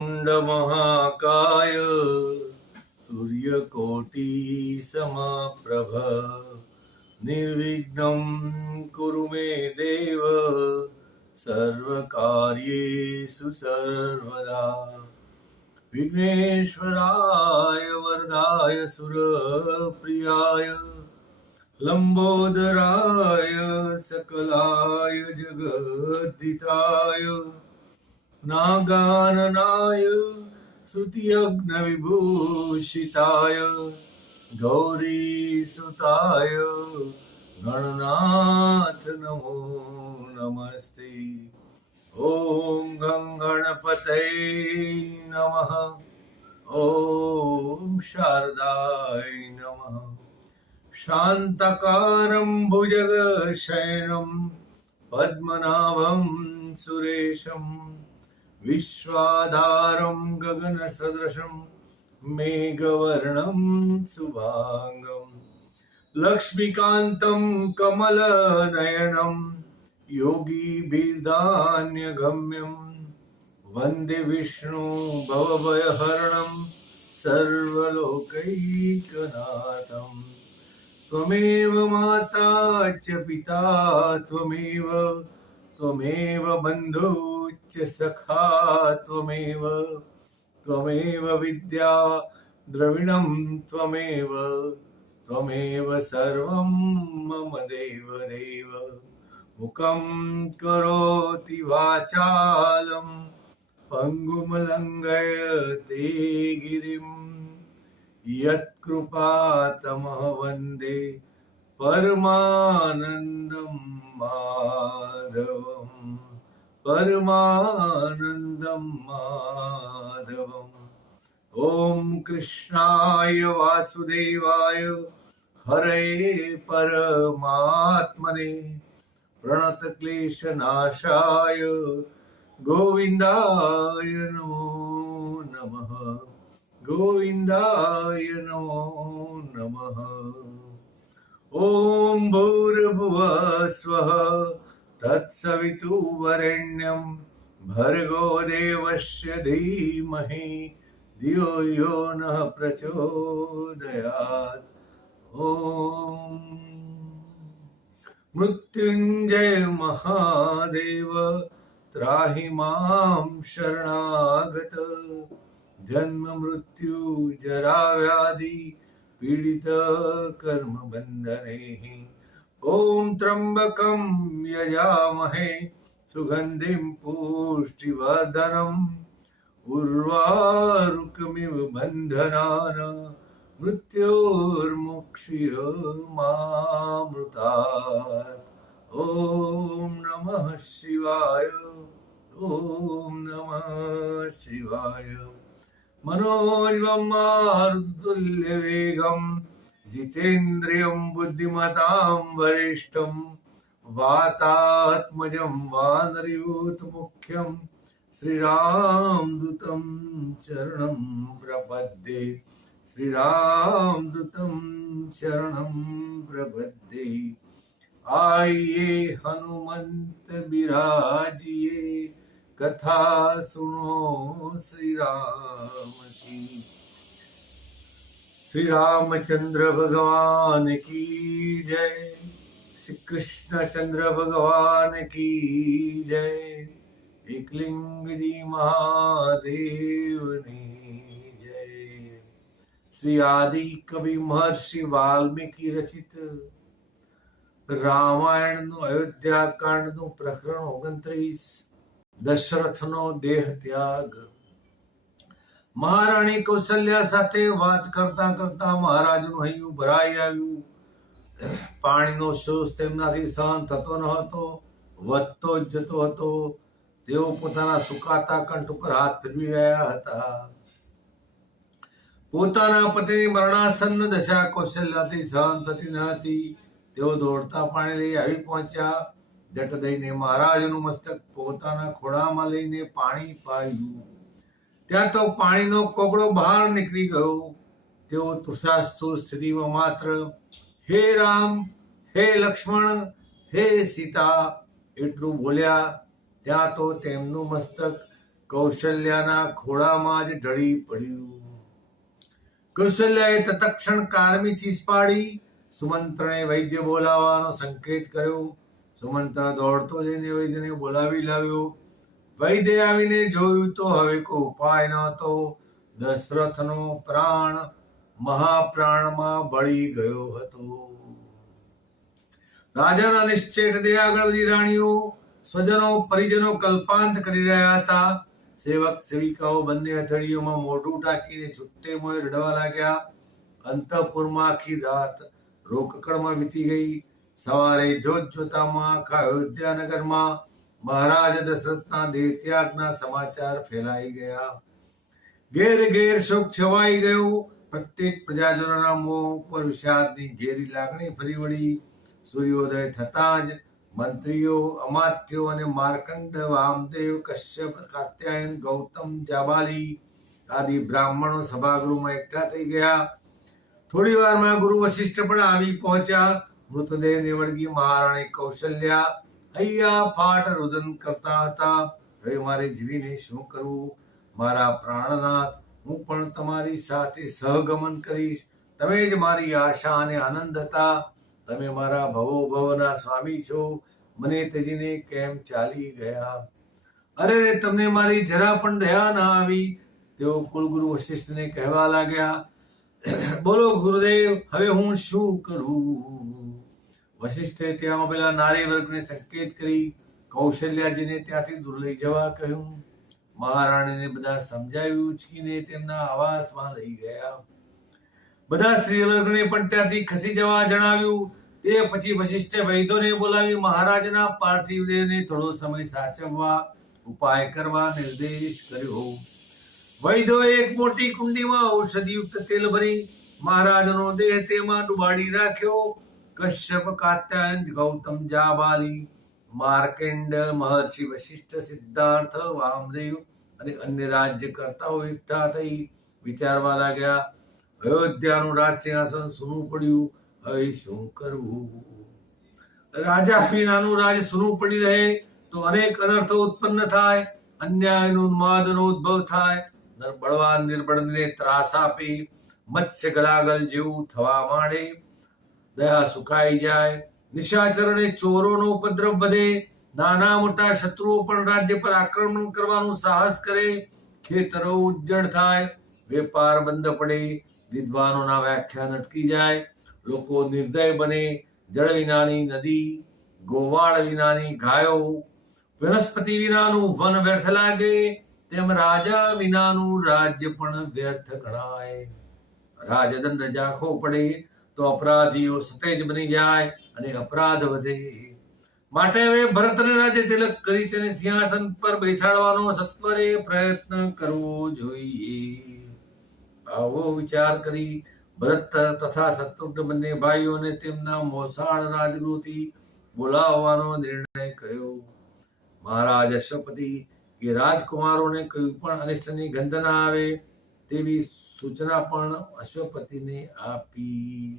महाकाय सूर्यकोटि समप्रभ निर्विघ्नं कुरु मे देव सर्वकार्येषु सर्वदा विघ्नेश्वराय वरदाय सुरप्रियाय लंबोदराय सकलाय जगद्दिताय नागाननाय श्रुतियज्ञविभूषिताय गौरीसुताय गणनाथ नमो नमस्ते। ओम गणपतये नमः। ओम शारदाय नमः। शांताकारं भुजगशयनं पद्मनाभं सुरेशं विश्वाधारं गगनसदृशं मेघवर्णं शुभांगं लक्ष्मीकान्तं कमलनयनं योगिभिर्धान्यगम्यं वन्दे विष्णु भवभयहरणं सर्वलोकैकनाथं। त्वमेव माता च पिता त्वमेव बन्धुश्च सखा त्वमेव विद्या द्रविणं त्वमेव सर्वं मम देव। मुखं करोति वाचालं पङ्गुं लङ्घयते गिरिं यत्कृपातमः वन्दे परमानन्दं माधवम्। ॐ कृष्णाय वासुदेवाय हरये परमात्मने प्रणतक्लेशनाशाय गोविन्दाय नमो नमः। गोविन्दाय नमो नमः। ॐ भूर्भुवः स्वः तत्सवितुर्वरेण्यं भर्गो देवस्य धीमहि धियो यो नः प्रचोदयात्। ॐ मृत्युञ्जय महादेव त्राहि मां शरणागत जन्म मृत्यु जरा व्याधि पीडित कर्म बंधने। ओम त्र्यंबकं यजामहे सुगंधिं पुष्टिवर्धनम् उर्वारुकमिव बन्धनान् मृत्योर्मुक्षीयमामृतात्। ओम नमः शिवाय। ओम नमः शिवाय। मनोजवं मारुततुल्यवेगं जितेन्द्रियं बुद्धिमतां वरिष्ठं वातात्मजं वानरयूथमुख्यं श्रीरामदूतं शरणं प्रपद्ये। श्रीरामदूतं शरणं प्रपद्ये। आइए हनुमंत बिराजिए कथा सुनो श्री राम की। श्री रामचंद्र भगवान की जय। श्री कृष्ण चंद्र भगवान की जय। एकलिंग जी महादेव ने जय। श्री आदि कवि महर्षि वाल्मीकि रचित રામાયણ નું અયોધ્યાકાંડ નું પ્રકરણ 29 દશરથનો દેહ ત્યાગ। મહારાણી કૌશલ્યા સાથે વાત કરતા કરતા મહારાજનું હૈયું ભરાઈ આવ્યું। પાણીનો શોષ તેમનાથી સહન થતો ન હતો, વધતો જ જતો હતો। તેઓ પોતાના સુકાતા કંઠ ઉપર હાથ ફેરવી રહ્યા હતા। પોતાના પતિની મરણાસન્ન દશા કૌશલ્યાથી સહન થતી ન હતી। તેઓ દોડતા પાણી લઈ આવી પહોંચ્યા। જટ દઈને મહારાજનું મસ્તક પોતાના ખોળામાં લઈને પાણી પાયું। ત્યાં તો પાણીનો કોગળો બહાર નીકળી ગયો। તેઓ તૃષાતુર સ્થિતિમાં માત્ર હે રામ, હે લક્ષ્મણ, હે સીતા એટલું બોલ્યા। ત્યાં તો તેમનું મસ્તક કૌશલ્યાના ખોળામાં જ ઢળી પડ્યું. કૌશલ્યાએ તત્ક્ષણ કારમી ચીસ પાડી સુમંત્રને વૈદ્ય બોલાવવાનો સંકેત કર્યો. સુમંત્ર દોડતો જઈને વૈદ્યને બોલાવી લાવ્યો. વૈદ્ય આવીને જોયું તો હવે કોઈ ઉપાય ન હતો. દશરથનો પ્રાણ મહાપ્રાણમાં બળી ગયો હતો. રાજાના નિશ્ચેટ દે આગળ બધી રાણીઓ સ્વજનો પરિજનો કલ્પાંત કરી રહ્યા હતા. સેવક સેવિકાઓ બંને હથેળીઓમાં મોઢું ટાંકીને છૂટે મોએ રડવા લાગ્યા. અંતઃપુરમાં આખી રાત રોકકળમાં વીતી ગઈ. સવારે જોત જોતામાં આખા અયોધ્યાનગરમાં મહારાજ દશરથના દેહત્યાગના સમાચાર ફેલાઈ ગયા. ઘેર ઘેર શોક છવાઈ ગયો. પ્રત્યેક પ્રજાજનોના મોં ઉપર વિષાદની ઘેરી લાગણી ફરી વળી. સૂર્યોદય થતાં જ મંત્રીઓ, અમાત્યો અને માર્કંડ, વામદેવ, કશ્યપ, કાત્યાયન, ગૌતમ, જાબાલી આદિ બ્રાહ્મણો સભાગૃહમાં એકઠા થઈ ગયા. થોડી વારમાં ગુરુ વશિષ્ઠ પણ આવી પહોંચ્યા. મૃતદેહને વળગી મહારાણી કૌશલ્યા હૈયા ફાટ રુદન કરતા હતા. હવે મારે જીવીને શું કરવું? મારા પ્રાણનાથ, હું પણ તમારી સાથે સહગમન કરીશ. તમે જ મારી આશા અને આનંદ હતા. તમે મારા ભવો ભવના સ્વામી છો. મને ત્યજીને કેમ ચાલી ગયા? અરે રે, તમને મારી જરા પણ દયા ન આવી. તેઓ કુલગુરુ વશિષ્ઠને કહેવા લાગ્યા, બોલો ગુરુદેવ, હવે હું શું કરું? વશિષ્ઠે ત્યાં પેલા નારી વર્ગને સંકેત કરી કૌશલ્યાજીને ત્યાંથી દૂર લઈ જવા કહ્યું. મહારાણીને બધા સમજાવી ઉચકીને તેમના આવાસમાં લઈ ગયા. બધા સ્ત્રી વર્ગને પણ ત્યાંથી ખસી જવા જણાવ્યું. તે પછી વશિષ્ઠે વૈદ્યોને બોલાવી મહારાજના પાર્થિવ દેહને થોડો સમય સાચવવા ઉપાય કરવા નિર્દેશ કર્યો. વૈદ્યોએ એક મોટી કુંડીમાં ઔષધિયુક્ત તેલ ભરી મહારાજનો દેહ તેમાં ડુબાડી રાખ્યો. કશ્યપ, કાત્યાયન, ગૌતમ, જાબાલી, માર્કેન્ડ, મહર્ષિ વશિષ્ઠ, સિદ્ધાર્થ, વામદેવ અને અન્ય રાજ્યકર્તાઓ એકઠા થઈ વિચારવા લાગ્યા. અયોધ્યાનું રાજ સિંહાસન સૂનું પડ્યું. હવે શું કરવું? રાજા વિનાનું રાજ સૂનું પડી રહે તો અનેક અનર્થો ઉત્પન્ન થાય. અન્યાયનું ઉન્માદનો ઉદ્ભવ થાય. બળવાન નિર્બળને ત્રાસ આપી મત્સ્ય ગલાગલ જેવું થવા માંડે. દયા સુકાઈ જાય. નિશાચર અને ચોરોનો ઉપદ્રવ વધે. નાના મોટા શત્રુઓ પણ રાજ્ય પર આક્રમણ કરવાનું સાહસ કરે. ખેતરો ઉજ્જડ થાય. વેપાર બંધ પડે. વિદ્વાનોના વ્યાખ્યાન અટકી જાય. લોકો નિર્દય બને. જળ વિનાની નદી, ગોવાળ વિનાની ગાયો, વનસ્પતિ વિનાનું વન વ્યર્થ લાગે. તેમ રાજા વિનાનું રાજ્ય પણ વ્યર્થ ગણાય. રાજદંડ ઝાંખો પડે તો અપરાધીઓ સતેજ બની જાય અને અપરાધ વધે. માટે હવે ભરત અને રાજ્ય તિલક કરી તેને સિંહાસન પર બેસાડવાનો સત્વરે પ્રયત્ન કરવો જોઈએ. આવો વિચાર કરી ભરત તથા શત્રુઘ્ન બંને ભાઈઓને તેમના મોસાળ રાજગૃહથી બોલાવવાનો નિર્ણય કર્યો. મહારાજ અશ્વપતિ કે રાજકુમારોને કોઈ પણ અનિષ્ટની ગંધ ના આવે તેવી સૂચના પણ અશ્વપતિને આપી.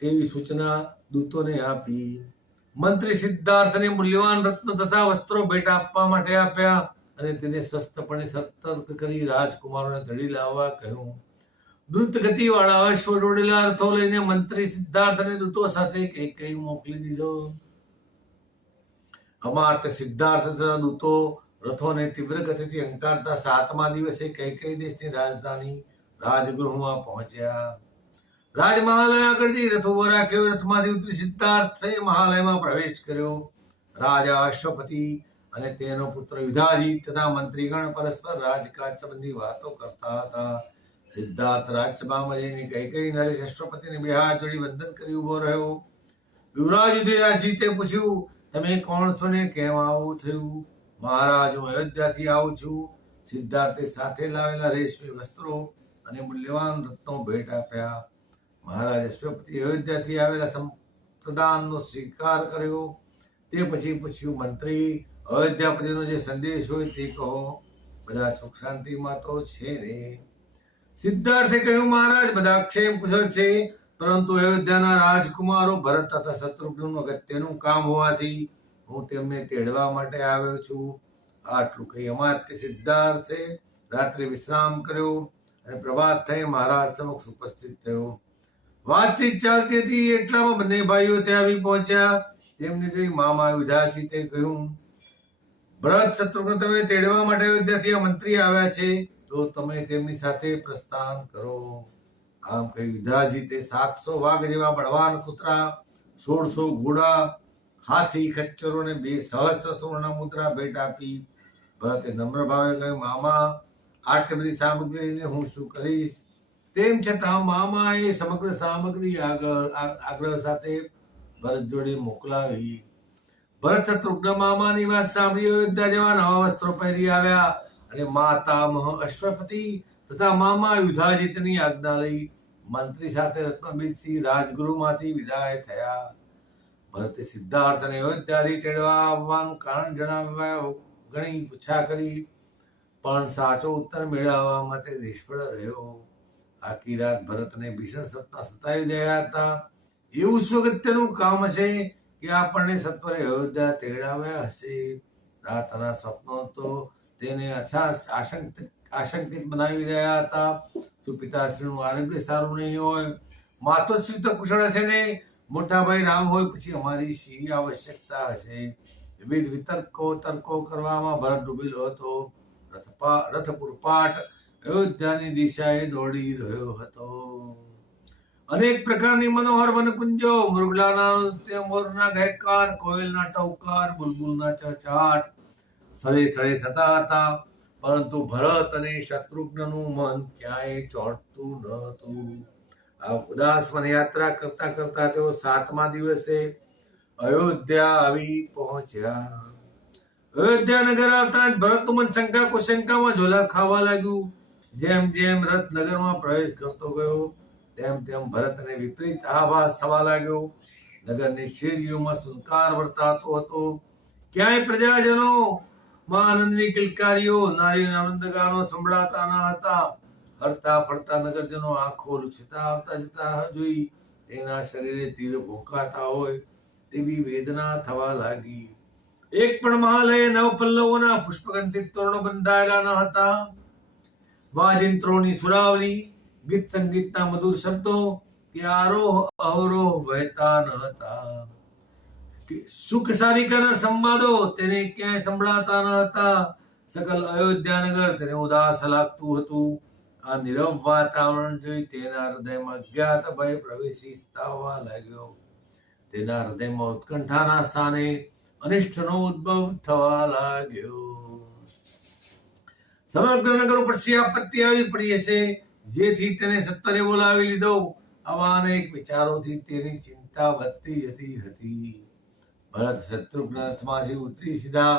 તેવી સૂચના દૂતોને આપી. મંત્રી સિદ્ધાર્થને મૂલ્યવાન રત્ન તથા વસ્ત્રો ભેટ આપવા માટે આપ્યા અને તેને સ્વસ્થપણે સતર્ક કરી રાજકુમારોને ધડી લાવવા કહ્યું. દ્રુત ગતિ વાળા અશ્વ જોડેલા રથો લઈને મંત્રી સિદ્ધાર્થ અને દૂતો સાથે કઈ મોકલી દીધો. અમાર્ત સિદ્ધાર્થ તથા દૂતો રથોને તીવ્ર ગતિથી હંકારતા 7મા દિવસે કઈ દેશની રાજધાની રાજગૃહમાં પહોંચ્યા. રાજમહાલય આગળ જઈ રથ ઉભો રાખ્યો. રથમાંથી ઉતરી સિદ્ધાર્થે મહાલયમાં પ્રવેશ કર્યો. રાજા અશ્વપતિ અને તેનો પુત્ર યુધાજીત તથા મંત્રીગણ પરસ્પર રાજકાજ સંબંધી વાતો કરતા હતા. સિદ્ધાર્થ રાજસભામાં જઈને કઈ નરેશ અશ્વપતિને બે હાથ જોડી વંદન કરી ઉભો રહ્યો. યુવરાજ યુધિરાજીતે પૂછ્યું, તમે કોણ છો ને કેમ આવું થયું? મહારાજ, હું અયોધ્યાથી આવું છું. સિદ્ધાર્થે સાથે લાવેલા રેશમી વસ્ત્રો અને મૂલ્યવાન રત્નો ભેટ આપ્યા. મહારાજ અશ્વપતિ અયોધ્યાથી આવેલા સંપ્રદાનનો સ્વીકાર કર્યો. તે પછી પૂછ્યું, મંત્રી, અયોધ્યાપતિનો જે સંદેશ હોય તે કહો. બધા સુખ શાંતિમાં તો છે ને? સિદ્ધાર્થે કહ્યું, મહારાજ, બધા ક્ષેમ કુશળ છે, પરંતુ અયોધ્યાના રાજકુમારો ભરત તથા શત્રુઘ્નનું અગત્યનું કામ હોવાથી હું તેમને તેડવા માટે આવ્યો છું. આટલું કહી અમાત્ય સિદ્ધાર્થે રાત્રે વિશ્રામ કર્યો અને પ્રભાત થઈ મહારાજ સમક્ષ ઉપસ્થિત થયો. વાતચીત ચાલતી હતી એટલામાં બંને ભાઈઓ ત્યાં આવી પહોંચ્યા. તેમને જોઈ મામા યુધાજીતે કહ્યું, ભરત શત્રુઘ્ન તમે તેડવા માટે અયોધ્યાથી મંત્રી આવ્યા છે, તો તમે તેમની સાથે પ્રસ્થાન કરો. આમ કહ્યું યુધાજીતે 700 વાઘ જેવા બળવાન કૂતરા, 1600 ઘોડા, હાથી, ખચ્ચરો ને 2 સહસ્ત્ર સુવર્ણ મુદ્રા ભેટ આપી. ભરતે નમ્ર ભાવે કહ્યું, મામા આટલી બધી સામગ્રી લઈને હું શું કરીશ? તેમ છતાં મામાએ સમગ્ર સામગ્રી આગ્રહ સાથે ભરત જોડે મોકલાવી. ભરત શત્રુઘ્ન મામાની વાત સાંભળી અયોધ્યા જેવા નવા વસ્ત્રો પહેરી આવ્યા અને માતામહ અશ્વપતિ તથા મામા યુધાજીતની આજ્ઞા લઈ મંત્રી સાથે રત્નબીજસિંહ રાજગૃહમાંથી વિદાય થયા. ભરતે સિદ્ધાર્થને અયોધ્યાથી તેડવા આવવાનું કારણ જણાવવા ઘણી પૂછા કરી, પણ સાચો ઉત્તર મેળવવામાં તે નિષ્ફળ રહ્યો. આખી રાત ભરતને ભીષણ સપના સતાવી રહ્યા હતા. એવું સ્વગત્યનું કામ હશે કે આપણને સત્વરે અયોધ્યા તેડાવ્યા હશે. રાતના સપનો તો તેને આશંકિત બનાવી રહ્યા હતા. તો પિતાશ્રીનું આરોગ્ય સારું નહીં હોય, માતોશ્રી તો કુશળ હશે ને, મોટા ભાઈ રામ હોય પછી અમારી શી આવશ્યકતા હશે? વિવિધ તર્કો કરવામાં ભરત ડૂબેલો હતો. રથ પુરપાટ અયોધ્યાની દિશાએ દોડી રહ્યો હતો. અનેક પ્રકારની મનોહર વનકુંજો, મૃગલાના નૃત્ય, મોરના ઘેકાર, કોયલના ટહુકાર, બુલબુલના ચહચહાટ સ્થળે સ્થળે થતા હતા. પરંતુ ભરત અને શત્રુઘ્નનું મન ક્યાંય ચોંટતું ન હતું. આ ઉદાસ વનયાત્રા કરતા કરતા તેઓ 7મા દિવસે અયોધ્યા આવી પહોંચ્યા. અયોધ્યા નગર આવતા જ ભરતનું મન શંકા કુશંકામાં ઝોલા ખાવા લાગ્યું. જેમ જેમ રથ નગરમાં પ્રવેશ કરતો ગયો તેમ તેમ ભરતને વિપરીત આભાસ થવા લાગ્યો. નગરની શેરીઓમાં સુનકાર વર્તાતો હતો. ક્યાંય પ્રજાજનો માં આનંદની કિલકારીઓ, નારી આનંદગાનો સંભળાતા ન હતા. હરતા ફરતા નગરજનો આંખો લૂછતા આવતા જતા જોઈ તેના શરીરે તીર ભોંકાતા હોય તેવી વેદના થવા લાગી. એક પણ મહાલયે નવ પલ્લવોના પુષ્પગંધિત તોરણો બંધાયેલા ન હતા. વાજિંત્રોની સુરાવલી, ગીત સંગીતના મધુર શબ્દો કે આરોહ અવરોહ વહેતા ન હતા. સુખ સારિકાના સંવાદો તેને ક્યાંય સંભળાતા ન હતા. સકલ અયોધ્યાનગર તેને ઉદાસ લાગતું હતું. આ નીરવ વાતાવરણ જોઈ તેના હૃદયમાં અજ્ઞાત ભય પ્રવેશી આવવા લાગ્યો. તેના હૃદયમાં ઉત્કંઠાના સ્થાને અનિષ્ટનો ઉદ્ભવ થવા લાગ્યો. સમગ્ર નગર ઉપર શી આપત્તિ આવી પડી હશે જેથી તેને સત્વરે બોલાવી લીધો. આવા અનેક વિચારોથી તેની ચિંતા વધતી જતી હતી. ભરત શત્રુઘ્ન રથમાંથી ઉતરી સીધા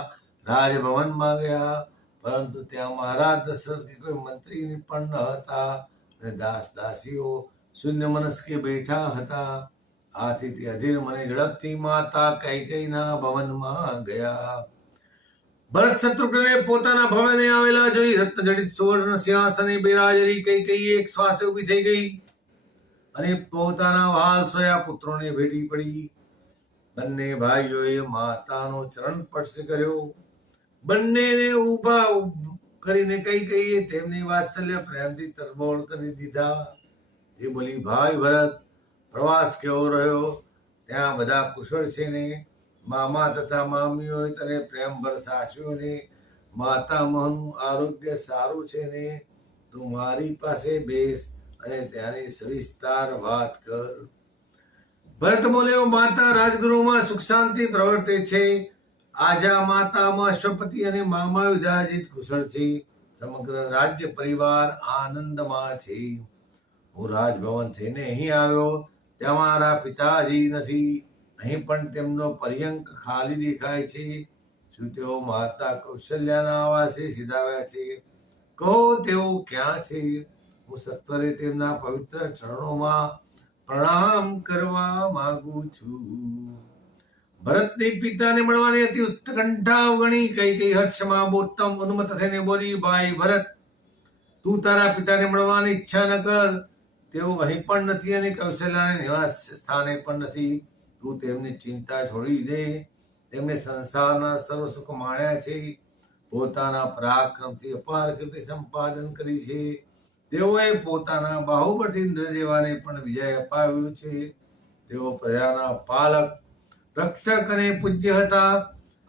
રાજભવનમાં ગયા. પરંતુ ત્યાં મહારાજ દશરથ કે કોઈ મંત્રી પણ ન હતા અને દાસ દાસીઓ શૂન્ય મનસ્કે બેઠા હતા. આથી તે અધીર મને ઝડપથી માતા કૈકેયીના ભવનમાં ગયા. ભરત શત્રુઘ્નને પોતાના ભવને આવેલા જોઈ રત્નજડિત સુવર્ણ સિંહાસને બિરાજેલી કૈકેયી એક શ્વાસે ઊભી થઈ ગઈ અને પોતાના વહાલ સોયા પુત્રોને ભેટી પડી. બંને ભાઈઓએ માતાનો ચરણ સ્પર્શ કર્યો. બંનેને ઊભા કરીને કૈકેયીએ તેમની વાત્સલ્ય પ્રેમથી તરબોળ કરી દીધા. તે બોલી, ભાઈ ભરત, પ્રવાસ કેવો રહ્યો? ત્યાં બધા કુશળ છે ને? મામા તથા મામીઓએ તને પ્રેમભર સાચવ્યો ને? માતામહનું આરોગ્ય સારું છે ને? તું મારી પાસે બેસ અને ત્યાંની સવિસ્તાર વાત કર. ભરત બોલ્યો, માતા રાજગૃહમાં સુખ શાંતિ પ્રવર્તે છે. આજા માતામાં અશ્વપતિ અને મામા યુધાજીત કુશળ છે. સમગ્ર રાજ્ય પરિવાર આનંદમાં છે. હું રાજભવન થઈને અહીં આવ્યો. ત્યાં મારા પિતાજી નથી. અહીં પણ તેમનો પર્યંક ખાલી દેખાય છે. શું તેઓ માતા કૌશલ્યાના આવાસે સીધાવ્યા છે? કહો તેઓ ક્યાં છે? હું સત્વરે તેમના પવિત્ર ચરણોમાં પ્રણામ કરવા માંગુ છું. ભરતની પિતાને મળવાની અતિ ઉત્કંઠા અવગણી કૈકેયી હર્ષમાં બોલતા ઉન્મત્ત થઈને બોલી, ભાઈ ભરત, તું તારા પિતાને મળવાની ઈચ્છા ન કર. તેઓ અહીં પણ નથી અને કૌશલ્યાના નિવાસ સ્થાને પણ નથી. તું તેમની ચિંતા છોડી દે. તેમને સંસારના સર્વ સુખ માણ્યા છે. પોતાના પરાક્રમથી અપાર કીર્તિ સંપાદન કરી છે. તેઓએ પોતાના બાહુબળથી ઇન્દ્રદેવાને પણ વિજય અપાવ્યો છે. તેઓ પ્રજાના પાલક, રક્ષક અને પૂજ્ય હતા.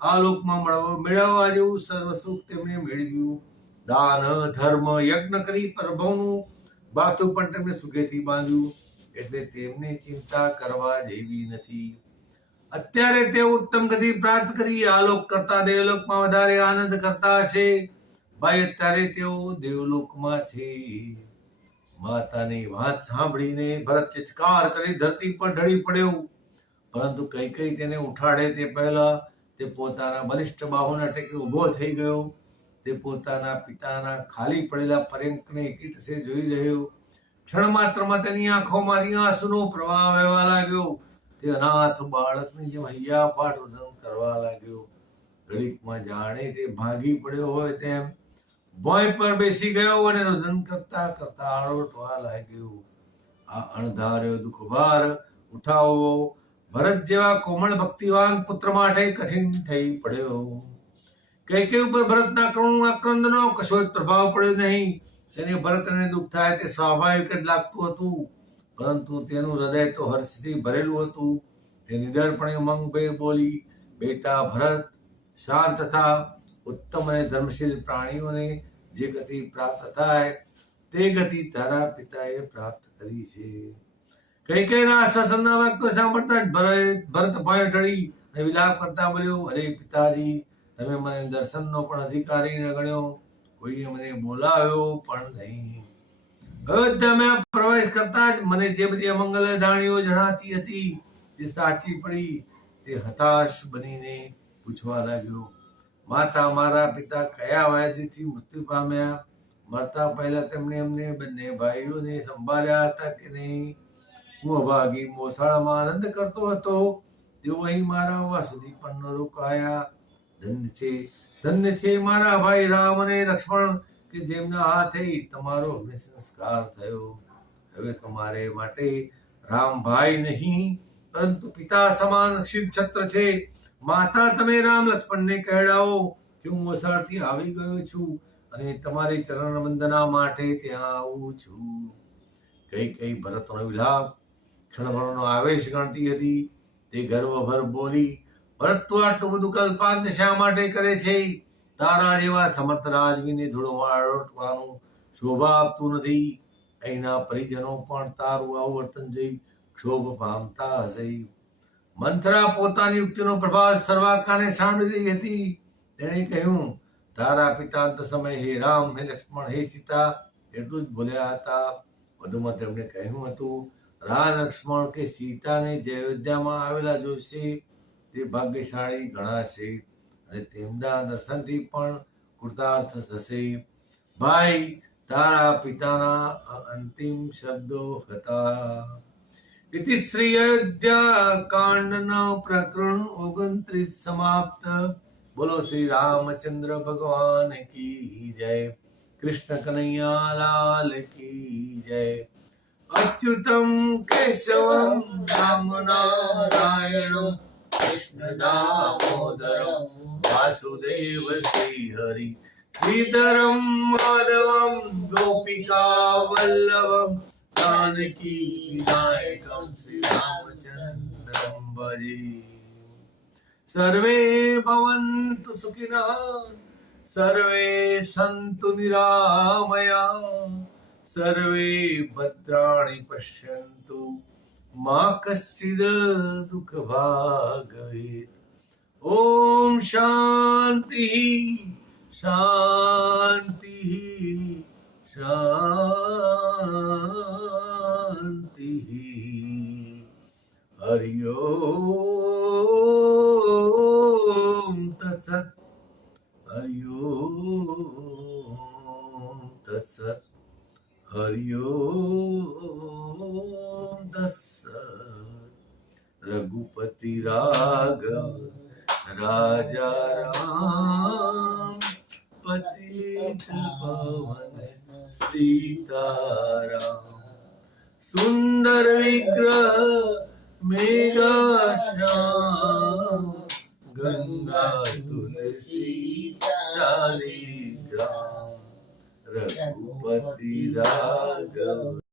આ લોકમાં મેળવવા જેવું સર્વ સુખ તેમણે મેળવ્યું. દાન, ધર્મ, યજ્ઞ કરી પ્રભુનું બાથું પણ તેમને સુખેથી બાંધ્યું. એટલે તેમની ચિંતા કરવા જેવી નથી. અત્યારે તેઓ ઉત્તમ ગતિ પ્રાપ્ત કરી આ લોક કરતા દેવલોકમાં વધારે આનંદ કરતા હશે. ભાઈ, અત્યારે તેઓ દેવલોકમાં છે. માતાની વાત સાંભળીને ભરત ચિત્કાર કરી ધરતી પર ઢળી પડ્યો. પરંતુ કૈકેયી તેને ઉઠાડે તે પહેલા તે પોતાના બલિષ્ઠ બાહુના ટેકે ઊભો થઈ ગયો. તે પોતાના પિતાના ખાલી પડેલા પર્યંકને કીટસે જોઈ રહ્યો. ક્ષણ માત્રમાં તેની આંખોમાંથી આંસુનો પ્રવાહ વહેવા લાગ્યો. તે અનાથ બાળકની જેમ હૈયાફાટ રુદન કરવા લાગ્યો. ઘડીકમાં જાણે તે ભાગી પડ્યો હોય તેમ ભોંય પર બેસી ગયો અને રુદન કરતા કરતા આળોટવા લાગ્યો. આ અણધાર્યો દુઃખભાર ઉઠાવવો ભરત જેવા કોમળ ભક્તિવાન પુત્ર માટે કઠિન થઈ પડ્યો. કૈકેયી ઉપર ભરતના કરુણ આક્રંદનો કશો જ પ્રભાવ પડ્યો નહીં. તેને ભરતને દુઃખ થાય તે સ્વાભાવિક જ લાગતું હતું. પરંતુ તેનું હૃદય તો હર્ષથી ભરેલું હતું. તે નિડરપણે ઉમંગભેર બોલી, બેટા ભરત, શાંત થા. ઉત્તમ અને ધર્મશીલ પ્રાણીઓને જે ગતિ પ્રાપ્ત થાય તે ગતિ તારા પિતાએ પ્રાપ્ત કરી છે. કૈકેયીના આશ્વાસનના વાક્યો સાંભળતા જ ભરત ભય ઢળી અને વિલાપ કરતા બોલ્યો, અરે પિતાજી, તમે મને દર્શનનો પણ અધિકારી ન ગણ્યો. કોઈએ મને બોલાવ્યો પણ નહીં. અયોધ્યામાં પ્રવેશ કરતા જ મને જે બધી અમંગલ દાણીઓ જણાતી હતી તે સાચી પડી. તે હતાશ બનીને પૂછવા લાગ્યો, માતા, મારા પિતા કયા વ્યાધિથી મૃત્યુ પામ્યા? મરતા પહેલા તેમણે અમને બંને ભાઈઓને સંભાળ્યા હતા કે નહીં? હું અભાગી મોસાળમાં આનંદ કરતો હતો. તેઓ અહીં મારા આવવા સુધી પણ ન રોકાયા. ધન્ય છે મારા ભાઈ રામ અને લક્ષ્મણ કે જેમના હાથે તમારો અગ્નિ સંસ્કાર થયો. હવે તમારે માટે રામ ભાઈ નહીં પરંતુ પિતા સમાન શિરછત્ર છે. માતા, તમે રામ લક્ષ્મણને કહેડાવો કે હું મોસાળથી આવી ગયો છું અને તમારી ચરણ વંદના માટે ત્યાં આવું છું. કૈકેયી ભરતનો વિલાપ ક્ષણભરનો આવેશ ગણતી હતી. તે ગર્વભર બોલી, ભરત, તું આટલું બધું કલ્પાંત શા માટે કરે છે? તારા જેવા સમર્થ રાજવીને ધૂળો વાળવાનું શોભા આપતું નથી. અહીંના પરિજનો પણ તારું આવું વર્તન જોઈ ક્ષોભ પામતા હશે. મંથરા પોતાની યુક્તિનો પ્રભાવ સર્વાકાને સાંભળી રહી હતી. તેણે કહ્યું, તારા પિતાંત સમય હે રામ, હે લક્ષ્મણ, હે સીતા એટલું જ બોલ્યા હતા. વધુમાં તેમણે કહ્યું હતું, રામ, લક્ષ્મણ કે સીતાને જે અયોધ્યામાં આવેલા જોશે તે ભાગ્યશાળી ગણાશે અને તેમના દર્શનથી પણ કૃતાર્થ થશે. ભાઈ, તારા પિતાના અંતિમ શબ્દો હતા. इति श्री अयोध्या कांड प्रकरण 29 समाप्त. बोलो श्री रामचंद्र भगवान की जय. कृष्ण कन्हैया लाल की जय. अच्युतम केशवम राम नारायणम कृष्ण दामोदरम वासुदेव श्री हरि श्रीधरम माधवम गोपिका वल्लभम जानकी विनायकम श्री रामचंद्रम भजे. सर्वे भवन्तु सुखिनः, सर्वे सन्तु निरामया, सर्वे भद्राणि पश्यन्तु मा कश्चिद् दुःखभाग् भवेत्. ओम शांति शांति शांति. हरि ओम तत्सत्. हरि ओम तत्सत्. हरि ओम तत्सत्. रघुपति राघव राजा राम पतित पावन सीताराम. सुंदर विग्रह मेघा श्याम गंगा तुलसी શાલિગ્રામ રઘુપતિ રાઘવ